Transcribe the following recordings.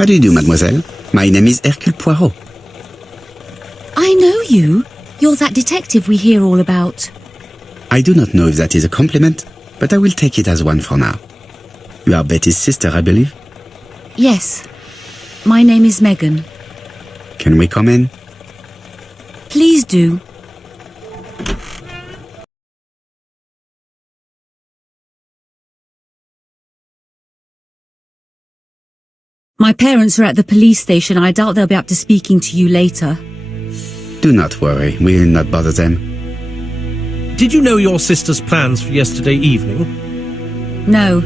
How do you do, mademoiselle? My name is Hercule Poirot. I know you. You're that detective we hear all about. I do not know if that is a compliment, but I will take it as one for now. You are Betty's sister, I believe? Yes. My name is Megan. Can we come in? Please do. My parents are at the police station. I doubt they'll be up to speaking to you later. Do not worry, we will not bother them. Did you know your sister's plans for yesterday evening? No.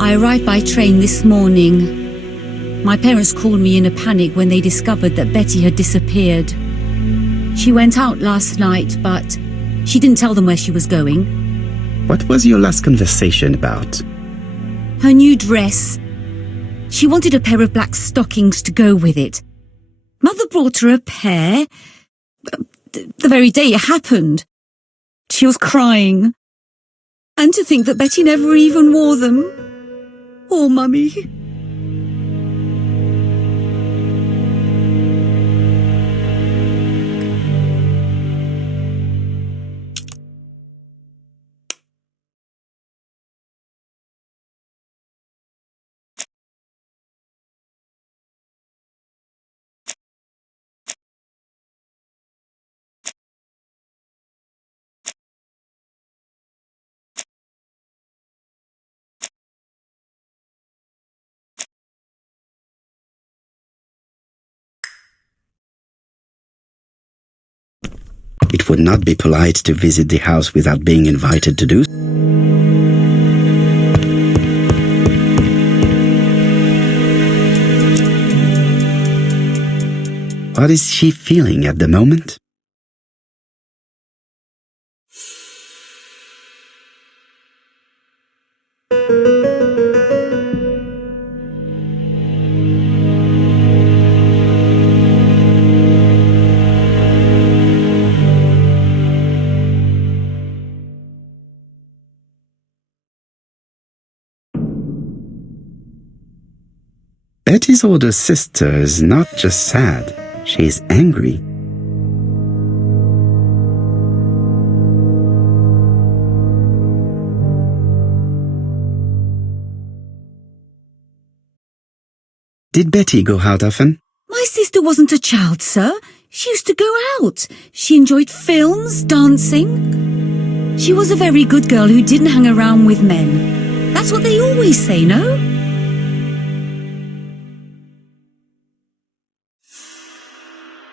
I arrived by train this morning. My parents called me in a panic when they discovered that Betty had disappeared. She went out last night, but she didn't tell them where she was going. What was your last conversation about? Her new dress. She wanted a pair of black stockings to go with it. Mother brought her a pair. The very day it happened. She was crying. And to think that Betty never even wore them. Oh, Mummy. It would not be polite to visit the house without being invited to do so. What is she feeling at the moment? Betty's older sister is not just sad, she is angry. Did Betty go out often? My sister wasn't a child, sir. She used to go out. She enjoyed films, dancing. She was a very good girl who didn't hang around with men. That's what they always say, no?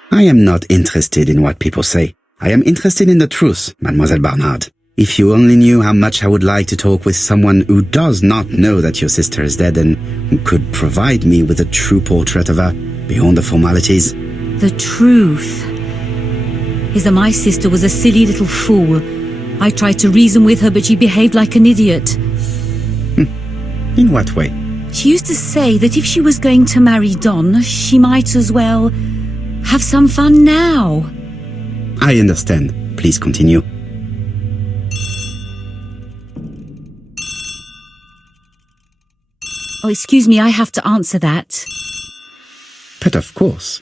I am not interested in what people say. I am interested in the truth, Mademoiselle Barnard. If you only knew how much I would like to talk with someone who does not know that your sister is dead and who could provide me with a true portrait of her, beyond the formalities. The truth is that my sister was a silly little fool. I tried to reason with her, but she behaved like an idiot. In what way? She used to say that if she was going to marry Don, she might as well have some fun now. I understand. Please continue. Oh, excuse me, I have to answer that. But of course.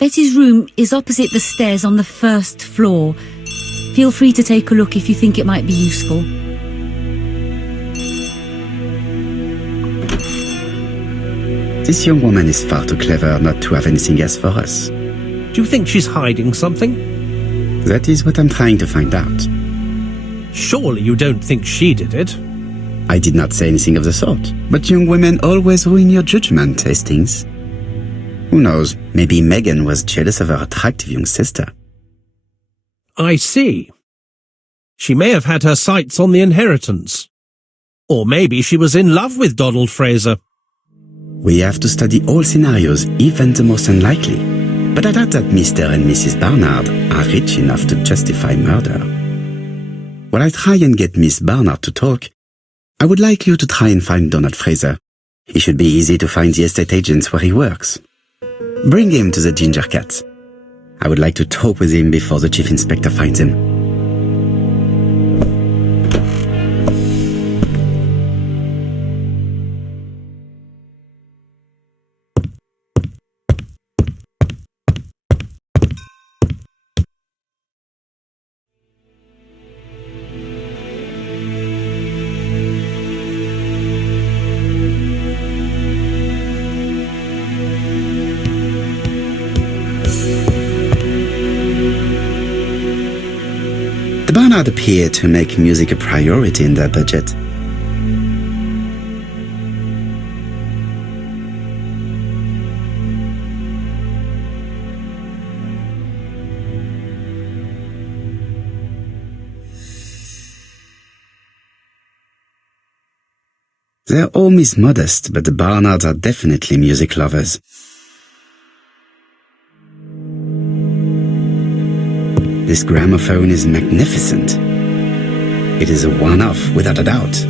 Betty's room is opposite the stairs on the first floor. Feel free to take a look if you think it might be useful. This young woman is far too clever not to have anything else for us. Do you think she's hiding something? That is what I'm trying to find out. Surely you don't think she did it? I did not say anything of the sort. But young women always ruin your judgment, Hastings. Who knows, maybe Megan was jealous of her attractive young sister. I see. She may have had her sights on the inheritance. Or maybe she was in love with Donald Fraser. We have to study all scenarios, even the most unlikely. But I doubt that Mr. and Mrs. Barnard are rich enough to justify murder. While I try and get Miss Barnard to talk, I would like you to try and find Donald Fraser. He should be easy to find the estate agents where he works. Bring him to the Ginger Cat. I would like to talk with him before the chief inspector finds him. Barnard appeared to make music a priority in their budget. Their home is modest, but the Barnards are definitely music lovers. This gramophone is magnificent. It is a one-off, without a doubt.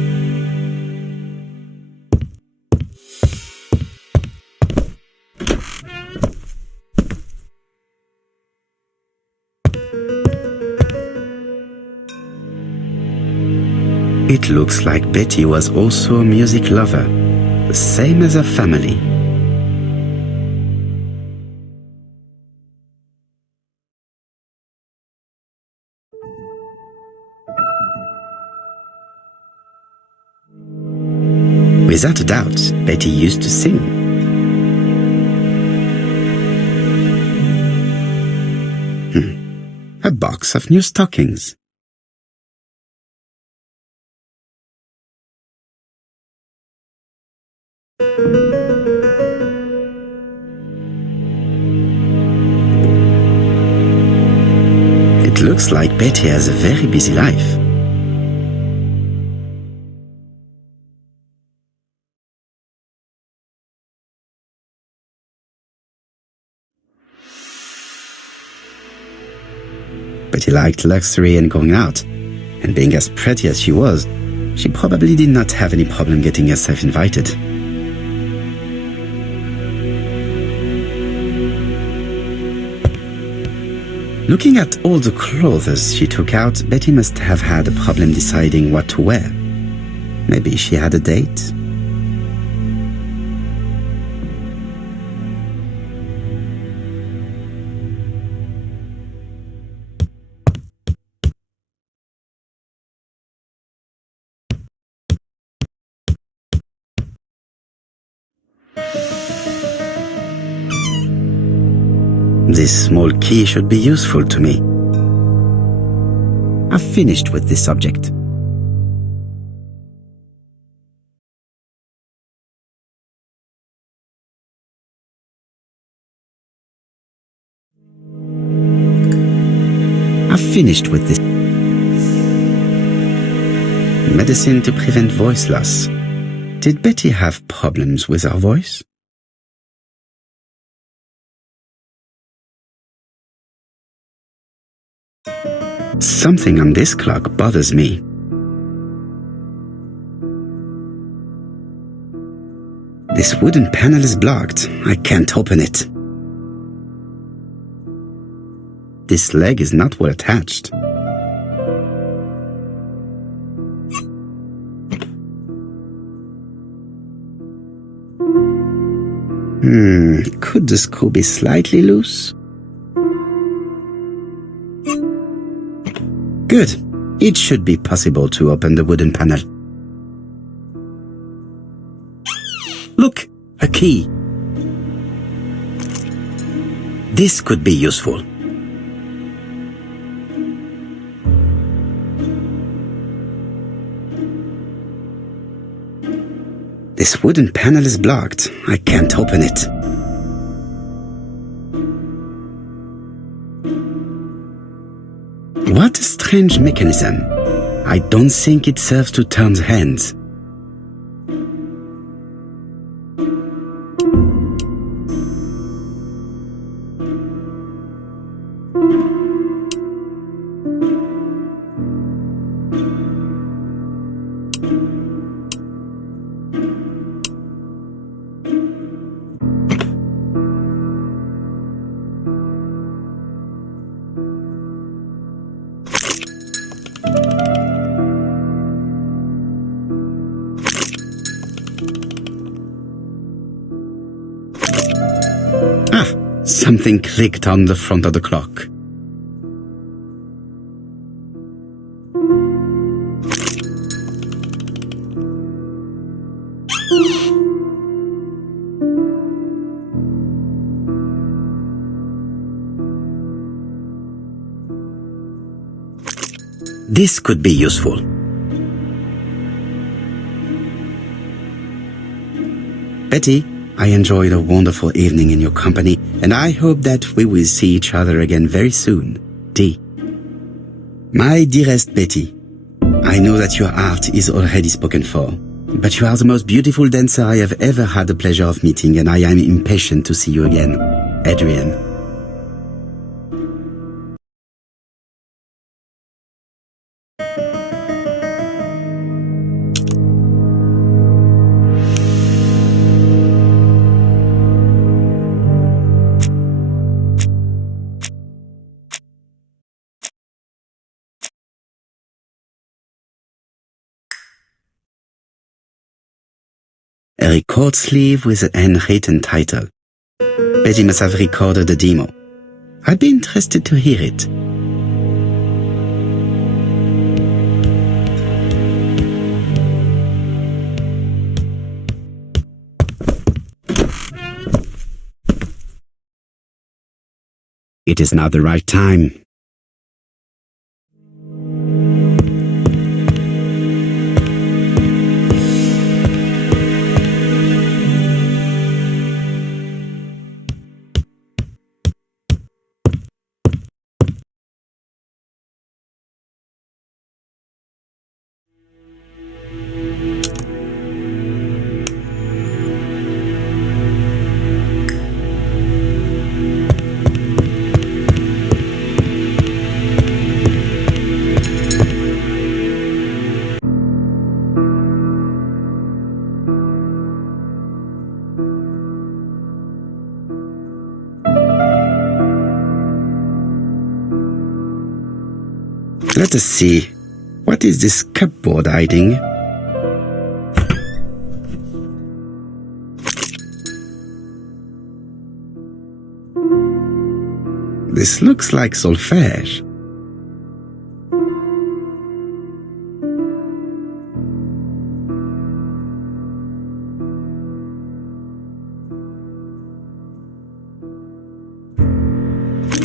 It looks like Betty was also a music lover, the same as her family. Without a doubt, Betty used to sing. A box of new stockings. It looks like Betty has a very busy life. Betty liked luxury and going out, and being as pretty as she was, she probably did not have any problem getting herself invited. Looking at all the clothes she took out, Betty must have had a problem deciding what to wear. Maybe she had a date? This small key should be useful to me. I've finished with this subject. I've finished with this. Medicine to prevent voice loss. Did Betty have problems with her voice? Something on this clock bothers me. This wooden panel is blocked. I can't open it. This leg is not well attached. Could the screw be slightly loose? Good. It should be possible to open the wooden panel. Look, a key. This could be useful. This wooden panel is blocked. I can't open it. What a strange mechanism. I don't think it serves to turn the hands. Something clicked on the front of the clock. This could be useful. Betty, I enjoyed a wonderful evening in your company, and I hope that we will see each other again very soon. D. My dearest Betty, I know that your art is already spoken for, but you are the most beautiful dancer I have ever had the pleasure of meeting, and I am impatient to see you again. Adrian. A record sleeve with an handwritten title. Betty must have recorded the demo. I'd be interested to hear it. It is not the right time. Let us see. What is this cupboard hiding? This looks like solfège.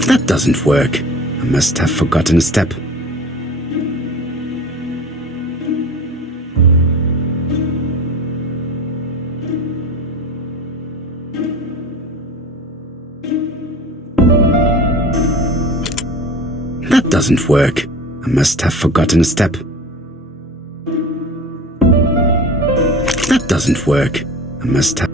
That doesn't work. I must have forgotten a step. That doesn't work. I must have forgotten a step. That doesn't work. I must have...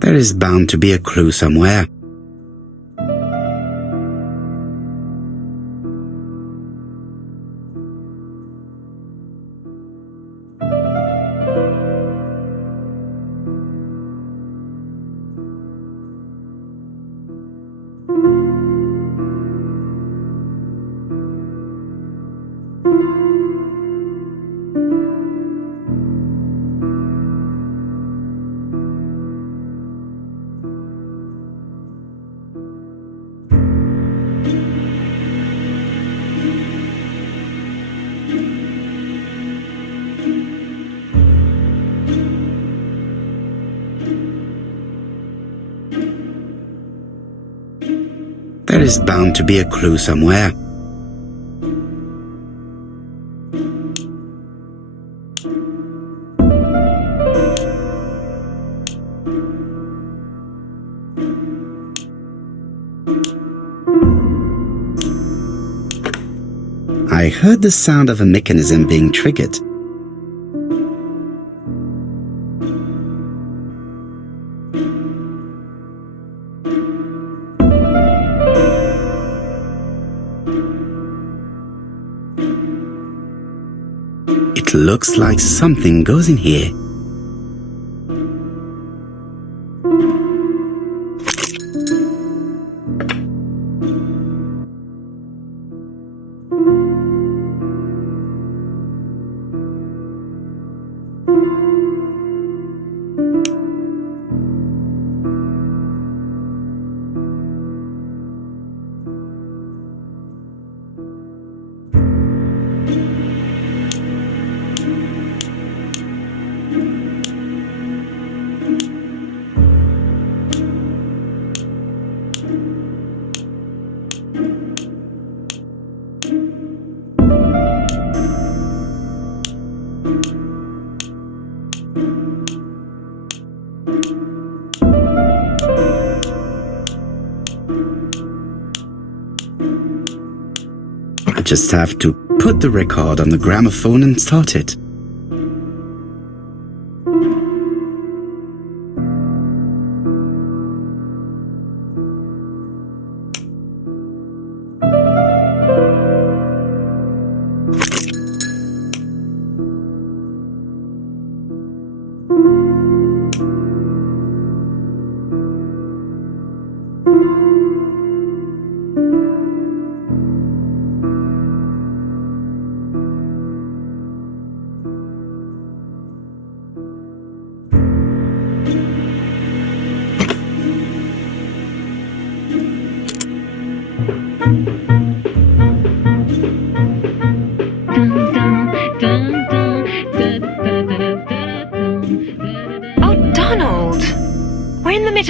There is bound to be a clue somewhere. There is bound to be a clue somewhere. I heard the sound of a mechanism being triggered. It looks like something goes in here. I just have to put the record on the gramophone and start it.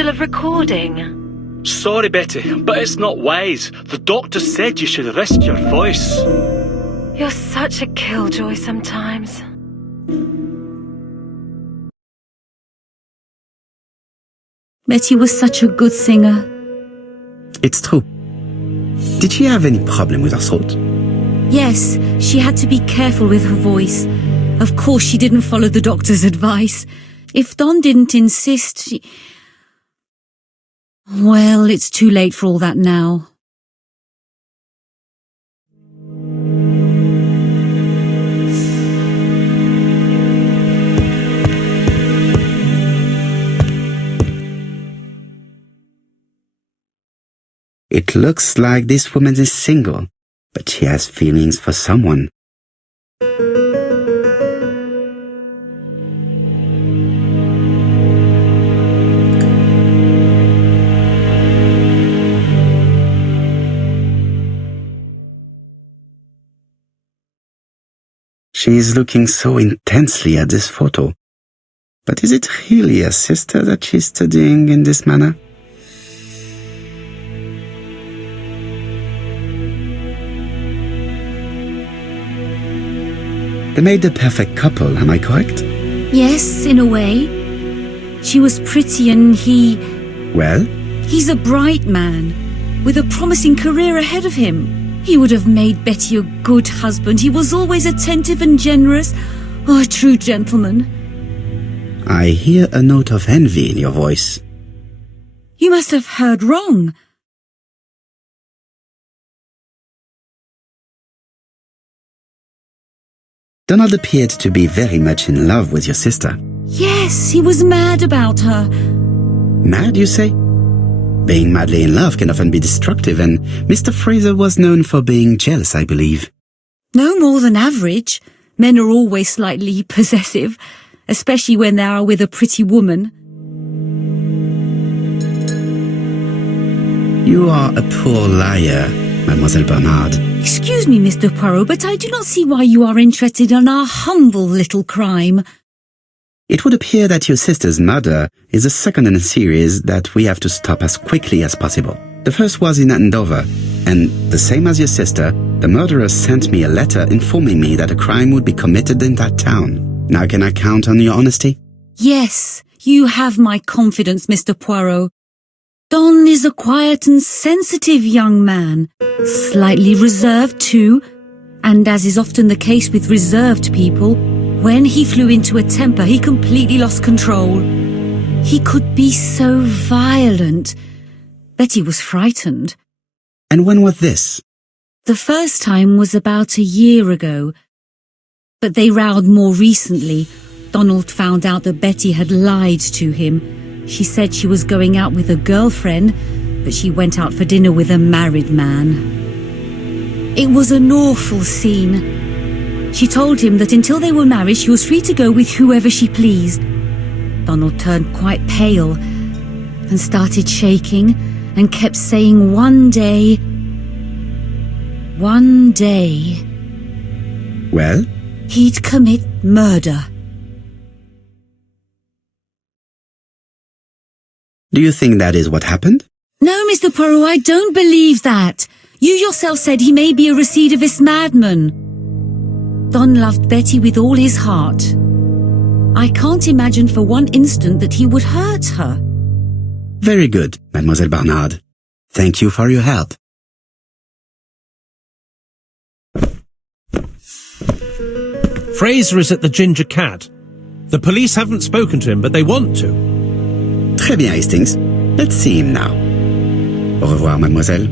Of recording. Sorry, Betty, but it's not wise. The doctor said you should rest your voice. You're such a killjoy sometimes. Betty was such a good singer. It's true. Did she have any problem with her throat? Yes, she had to be careful with her voice. Of course, she didn't follow the doctor's advice. If Don didn't insist, she... Well, it's too late for all that now. It looks like this woman is single, but she has feelings for someone. She is looking so intensely at this photo. But is it really a sister that she's studying in this manner? They made the perfect couple, am I correct? Yes, in a way. She was pretty and he... Well? He's a bright man, with a promising career ahead of him. He would have made Betty a good husband. He was always attentive and generous. Oh, a true gentleman. I hear a note of envy in your voice. You must have heard wrong. Donald appeared to be very much in love with your sister. Yes, he was mad about her. Mad, you say? Being madly in love can often be destructive, and Mr. Fraser was known for being jealous, I believe. No more than average. Men are always slightly possessive, especially when they are with a pretty woman. You are a poor liar, Mademoiselle Bernard. Excuse me, Mr. Poirot, but I do not see why you are interested in our humble little crime. It would appear that your sister's murder is the second in a series that we have to stop as quickly as possible. The first was in Andover, and the same as your sister, the murderer sent me a letter informing me that a crime would be committed in that town. Now can I count on your honesty? Yes, you have my confidence, Mr. Poirot. Don is a quiet and sensitive young man, slightly reserved too, and as is often the case with reserved people, when he flew into a temper, he completely lost control. He could be so violent. Betty was frightened. And when was this? The first time was about a year ago. But they rowed more recently. Donald found out that Betty had lied to him. She said she was going out with a girlfriend, but she went out for dinner with a married man. It was an awful scene. She told him that until they were married, she was free to go with whoever she pleased. Donald turned quite pale and started shaking and kept saying one day. Well? He'd commit murder. Do you think that is what happened? No, Mr. Poirot, I don't believe that. You yourself said he may be a recidivist madman. Don loved Betty with all his heart. I can't imagine for one instant that he would hurt her. Very good, Mademoiselle Barnard. Thank you for your help. Fraser is at the Ginger Cat. The police haven't spoken to him, but they want to. Très bien, Hastings. Let's see him now. Au revoir, mademoiselle.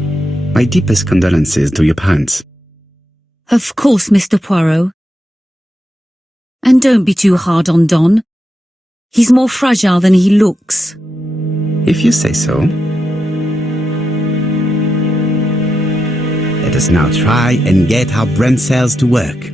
My deepest condolences to your parents. Of course, Mr. Poirot. And don't be too hard on Don. He's more fragile than he looks. If you say so. Let us now try and get our brain cells to work.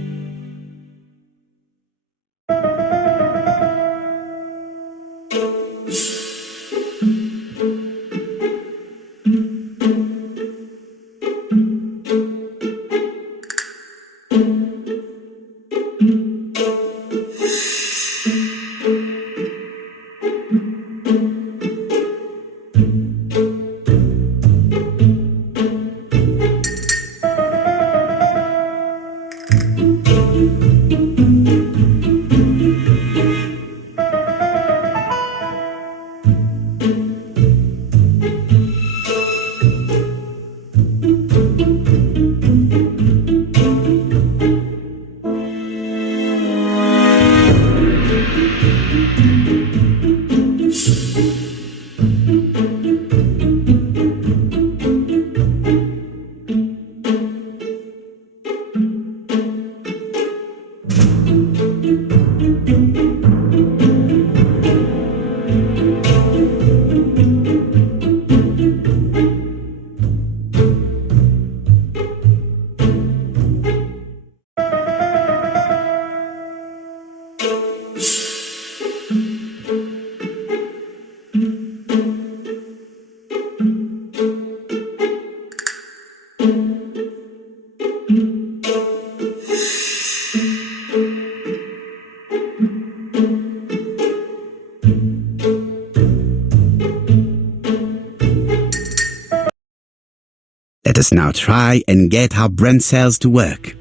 Let us now try and get our brain cells to work.